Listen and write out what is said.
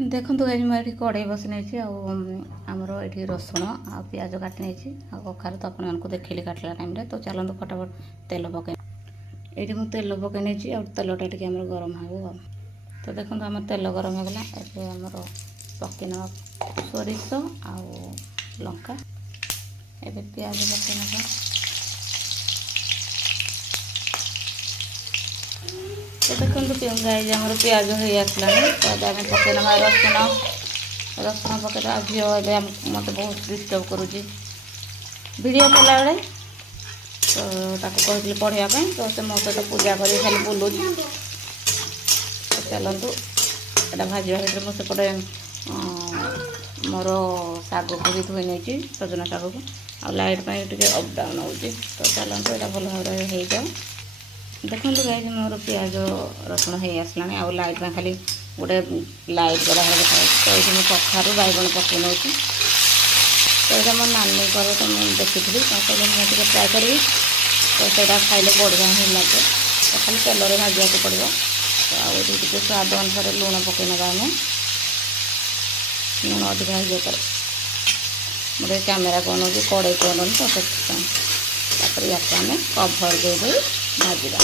देखो गाइज मुझे कड़े बस नहीं आमर ये रसुण आ पिज काटी नहीं कखार तो आपको देखिली काटला टाइम तो चलते फटाफट तेल पकई ये मुझे तेल पकई नहीं तेलटा टी गरम हो तो देखो आम तेल गरम होगला ए आमर पकईन सोरिष आ लंका ए पिज पकईन तो देखो गाइज आमर पिज हो आसला तो आम पकईना रसुण रसुण पकईद झी ए मत बहुत डिस्टर्ब करुँच भिडियो कला बेले तो कहती पढ़ापी तो से मो सहित पूजा कर खाली बुलूँ तो चलतु एटा भाजवा भर मुझेपटे मोर शाग को भी धोई नहीं सजना शाग को आ लाइट टे अप डाउन हो तो चलतु यहाँ भल भाव हो जाओ देखो गाइज मोर पिज रसुण हो आसला आ लाइट में खाली गोटे लाइट गला देखा तो ये मुझे कखारू बैगण पकई नौ तो ये मो नानी करे तो मुझे देखी तो कहले मुझे ट्राए करी तो सहीटा खाइले बढ़िया ही लगे तो खाली तेल भाजा को पड़ो तो आगे स्वाद अनुसार लुण पकई ना आम लुण अधिका हो जाए मुझे कैमेरा कौन कड़े कौन तो या आम कभर दे भाजवा।